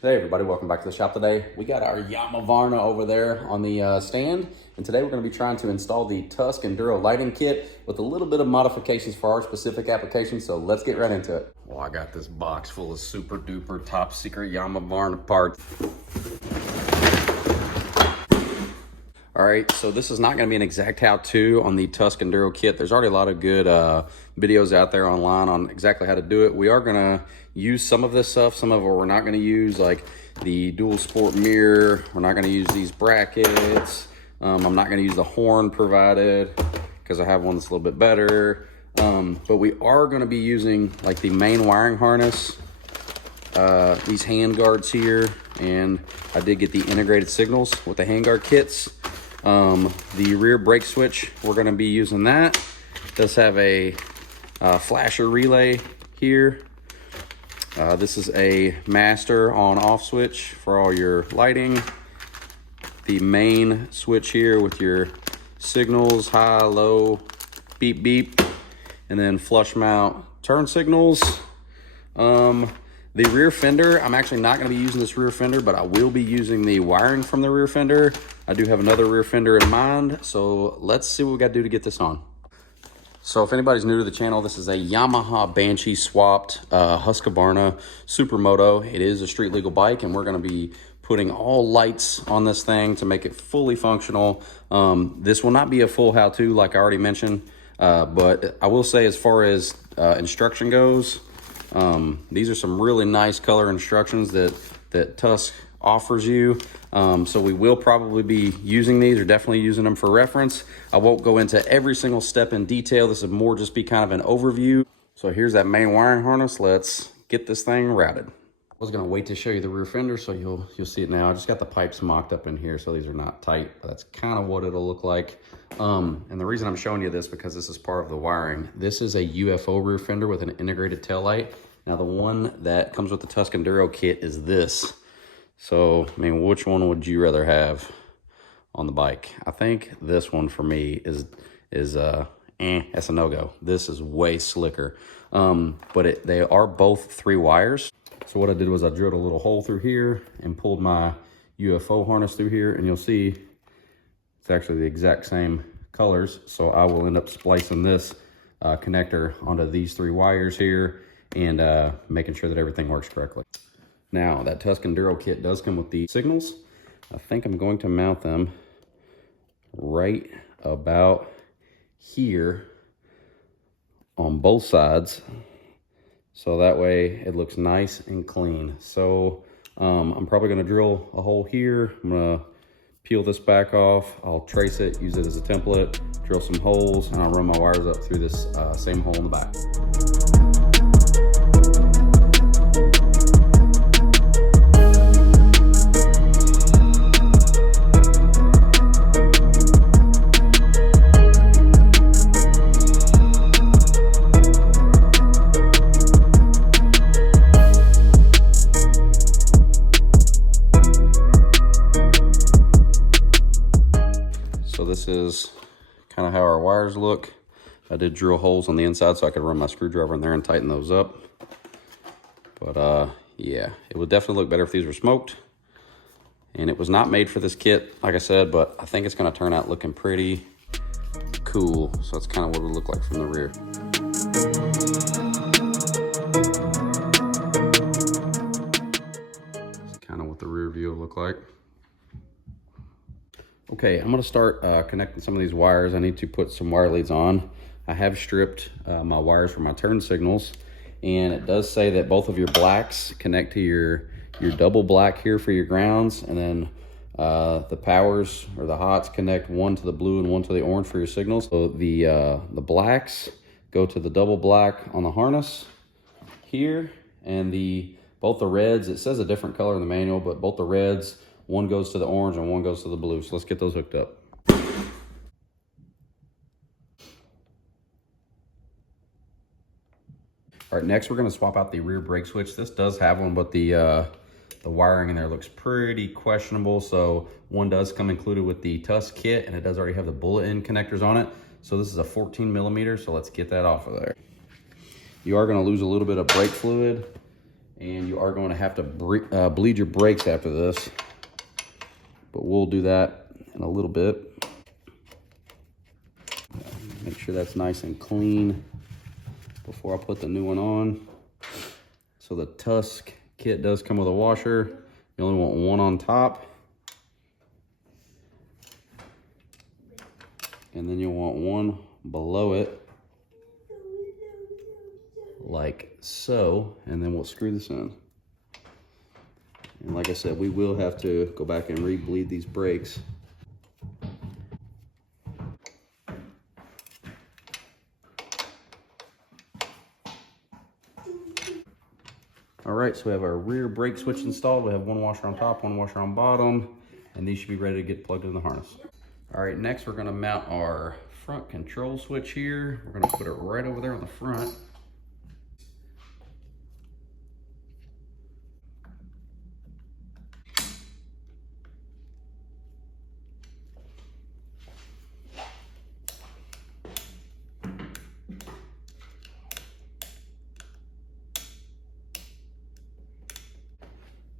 Hey everybody, welcome back to the shop today. We got our Yamavarna over there on the stand, and today we're going to be trying to install the Tusk Enduro lighting kit with a little bit of modifications for our specific application, so let's get right into it. Well, I got this box full of super duper top secret Yamavarna parts. All right, so this is not going to be an exact how-to on the Tusk Enduro kit. There's already a lot of good videos out there online on exactly how to do it. We are going to use some of this stuff. Some of it we're not going to use, like the dual sport mirror. We're not going to use these brackets. I'm not going to use the horn provided because I have one that's a little bit better. But we are going to be using like the main wiring harness, these hand guards here, and I did get the integrated signals with the handguard kits. The rear brake switch, we're going to be using that. It does have a flasher relay here. This is a master on off switch for all your lighting. The main switch here with your signals, high, low, beep, beep, and then flush mount turn signals. The rear fender, I'm actually not going to be using this rear fender, but I will be using the wiring from the rear fender. I do have another rear fender in mind, so let's see what we got to do to get this on. So if anybody's new to the channel, this is a Yamaha Banshee swapped Husqvarna Supermoto. It is a street legal bike, and we're going to be putting all lights on this thing to make it fully functional. This will not be a full how-to like I already mentioned, but I will say as far as instruction goes, these are some really nice color instructions that Tusk offers you. So we will probably be using these, or definitely using them for reference. I won't go into every single step in detail. This will more just be kind of an overview. So here's that main wiring harness. Let's get this thing routed. I was gonna wait to show you the rear fender so you'll see it now. I just got the pipes mocked up in here, so these are not tight, but that's kind of what it'll look like. And the reason I'm showing you this, because this is part of the wiring. This is a UFO rear fender with an integrated tail light. Now the one that comes with the Tusk Enduro kit is this. So, I mean, which one would you rather have on the bike? I think this one for me is that's a no-go. This is way slicker. But they are both 3 wires. So what I did was I drilled a little hole through here and pulled my UFO harness through here, and you'll see it's actually the exact same colors. So I will end up splicing this connector onto these 3 wires here and making sure that everything works correctly. Now, that Tusk Enduro kit does come with the signals. I think I'm going to mount them right about here on both sides, so that way it looks nice and clean. So I'm probably going to drill a hole here. I'm going to peel this back off. I'll trace it, use it as a template, drill some holes, and I'll run my wires up through this same hole in the back. So this is kind of how our wires look. I did drill holes on the inside so I could run my screwdriver in there and tighten those up. But yeah, it would definitely look better if these were smoked. And it was not made for this kit, like I said, but I think it's going to turn out looking pretty cool. So that's kind of what it would look like from the rear. That's kind of what the rear view will look like. Okay, I'm going to start connecting some of these wires. I need to put some wire leads on. I have stripped my wires for my turn signals, and it does say that both of your blacks connect to your double black here for your grounds, and then the powers or the hots connect one to the blue and one to the orange for your signals. So the blacks go to the double black on the harness here, and both the reds, it says a different color in the manual, but both the reds, one goes to the orange and one goes to the blue. So let's get those hooked up. All right, next we're gonna swap out the rear brake switch. This does have one, but the wiring in there looks pretty questionable. So one does come included with the Tusk kit, and it does already have the bullet end connectors on it. So this is a 14 millimeter, so let's get that off of there. You are gonna lose a little bit of brake fluid and you are going to have to bleed your brakes after this, but we'll do that in a little bit. Make sure that's nice and clean before I put the new one on. So the Tusk kit does come with a washer. You only want one on top, and then you'll want one below it, like so, and then we'll screw this in. And like I said, we will have to go back and re-bleed these brakes. All right, so we have our rear brake switch installed. We have one washer on top, one washer on bottom, and these should be ready to get plugged in the harness. All right, next we're gonna mount our front control switch here. We're gonna put it right over there on the front.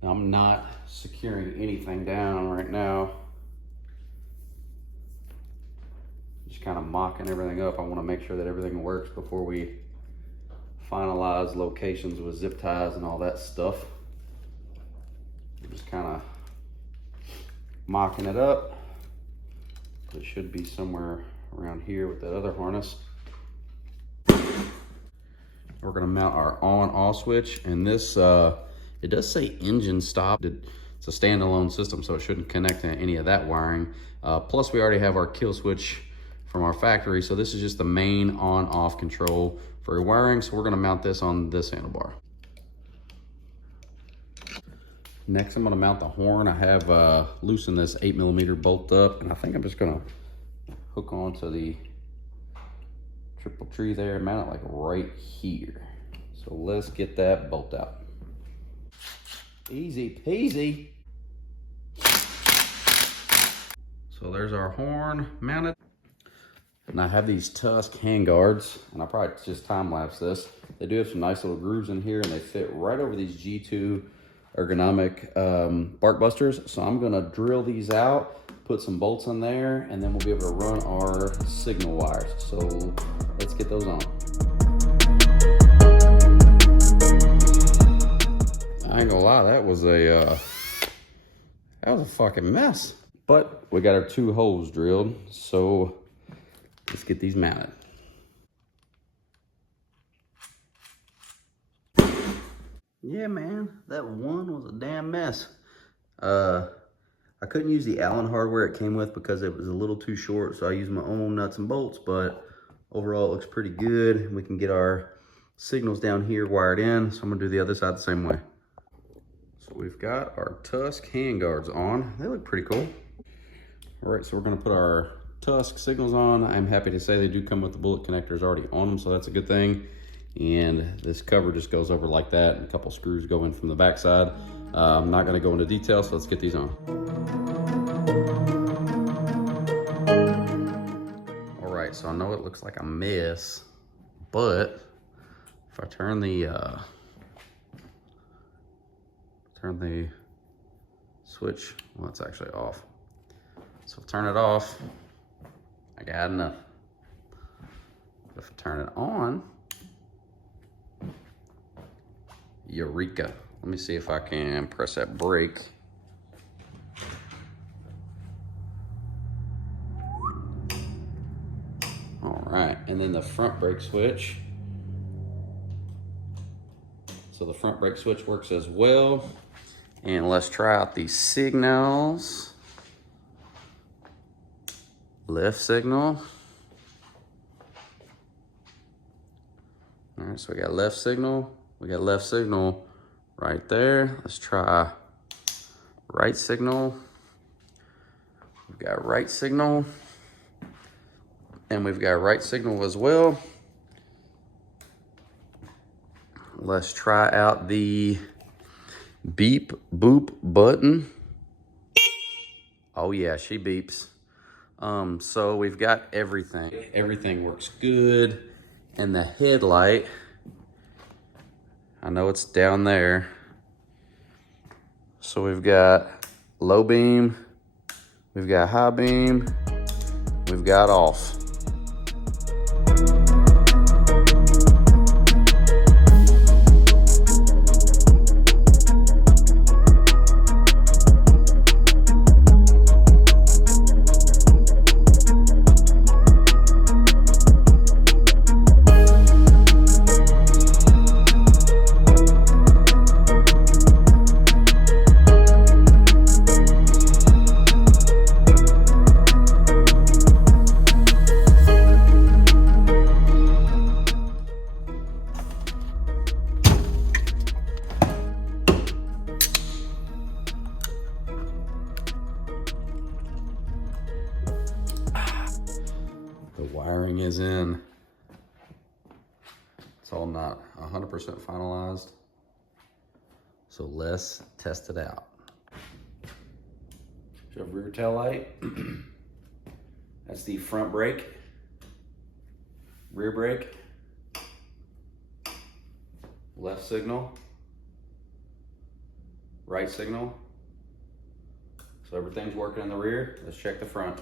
Now, I'm not securing anything down right now. Just kind of mocking everything up. I want to make sure that everything works before we finalize locations with zip ties and all that stuff. I'm just kind of mocking it up. It should be somewhere around here with that other harness. We're going to mount our on-off switch, and this it does say engine stop. It's a standalone system, so it shouldn't connect to any of that wiring. Plus, we already have our kill switch from our factory, so this is just the main on-off control for your wiring. So we're going to mount this on this handlebar. Next, I'm going to mount the horn. I have loosened this 8mm bolt up, and I think I'm just going to hook onto the triple tree there, mount it like right here. So let's get that bolt out. Easy peasy. So there's our horn mounted. And I have these Tusk handguards, and I'll probably just time lapse this. They do have some nice little grooves in here, and they fit right over these G2 ergonomic bark busters. So I'm gonna drill these out, put some bolts in there, and then we'll be able to run our signal wires. So let's get those on. I ain't gonna lie, that was a fucking mess. But we got our 2 holes drilled, so let's get these mounted. Yeah, man, that one was a damn mess. I couldn't use the Allen hardware it came with because it was a little too short, so I used my own nuts and bolts, but overall it looks pretty good. We can get our signals down here wired in, so I'm gonna do the other side the same way. So we've got our Tusk handguards on. They look pretty cool. All right, so we're gonna put our Tusk signals on. I'm happy to say they do come with the bullet connectors already on them, so that's a good thing. And this cover just goes over like that, and a couple screws go in from the backside. I'm not gonna go into detail, so let's get these on. All right, so I know it looks like a mess, but if I turn the switch, well, it's actually off. So turn it off, I got enough. But if I turn it on, eureka. Let me see if I can press that brake. All right, and then the front brake switch. So the front brake switch works as well. And let's try out these signals. Left signal. All right, so we got left signal. We got left signal right there. Let's try right signal. We've got right signal. And we've got right signal as well. Let's try out the beep boop button. Oh yeah, she beeps. So we've got everything. Everything works good. And the headlight, I know it's down there. So we've got low beam, we've got high beam, we've got off. The wiring is in. It's all not 100% finalized. So let's test it out. So rear tail light. That's the front brake. Rear brake. Left signal. Right signal. So everything's working in the rear. Let's check the front.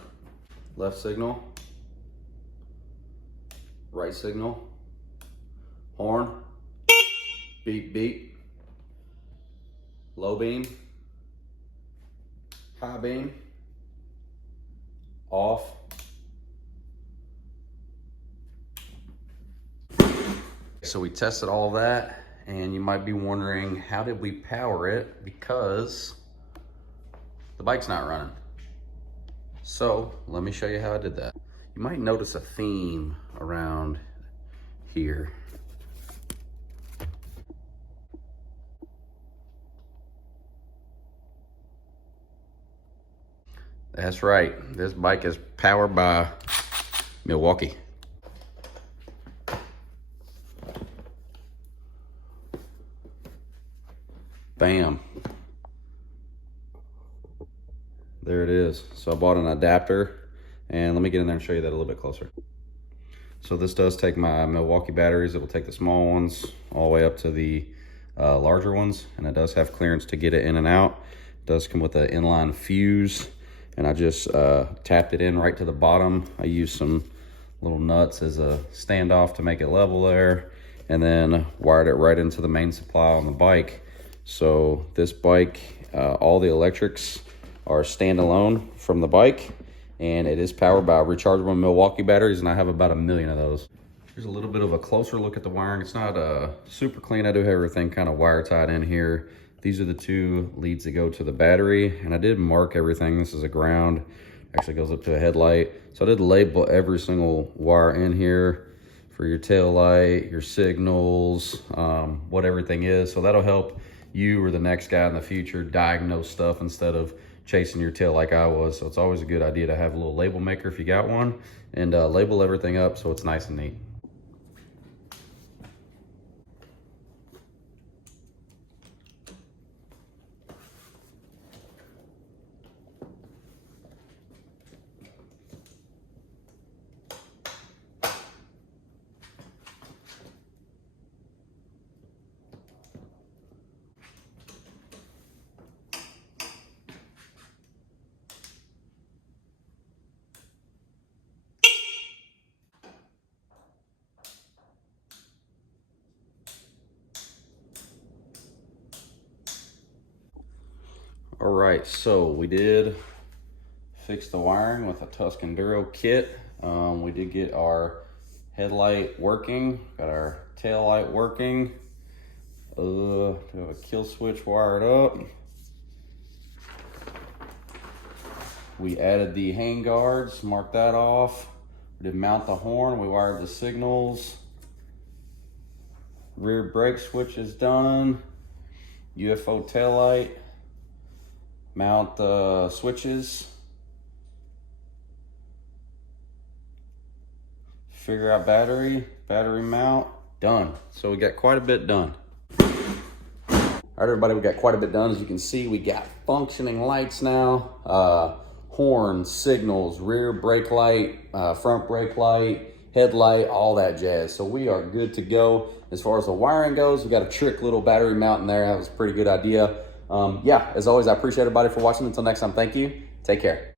Left signal. Right signal. Horn. Beep, beep. Low beam. High beam. Off. So we tested all that, and you might be wondering, how did we power it? Because the bike's not running. So let me show you how I did that. You might notice a theme around here. That's right, this bike is powered by Milwaukee. Bam. There it is. So I bought an adapter, and let me get in there and show you that a little bit closer. So this does take my Milwaukee batteries. It'll take the small ones all the way up to the larger ones, and it does have clearance to get it in and out. It does come with an inline fuse, and I just tapped it in right to the bottom. I used some little nuts as a standoff to make it level there, and then wired it right into the main supply on the bike. So this bike, all the electrics are standalone from the bike, and it is powered by rechargeable Milwaukee batteries, and I have about 1 million of those. Here's a little bit of a closer look at the wiring. It's not super clean. I do have everything kind of wire tied in here. These are the 2 leads that go to the battery, and I did mark everything. This is a ground, actually goes up to a headlight. So I did label every single wire in here for your tail light, your signals, what everything is. So that'll help you or the next guy in the future diagnose stuff instead of chasing your tail like I was. So it's always a good idea to have a little label maker if you got one, and label everything up so it's nice and neat. All right, so we did fix the wiring with a Tusk Enduro kit. We did get our headlight working, got our tail light working. We have a kill switch wired up. We added the hang guards, marked that off. We did mount the horn, we wired the signals. Rear brake switch is done. UFO tail light. Mount the switches. Figure out battery mount, done. So we got quite a bit done. All right, everybody, we got quite a bit done. As you can see, we got functioning lights now. Horn, signals, rear brake light, front brake light, headlight, all that jazz. So we are good to go. As far as the wiring goes, we got a trick little battery mount in there. That was a pretty good idea. Yeah, as always, I appreciate everybody for watching. Until next time, thank you. Take care.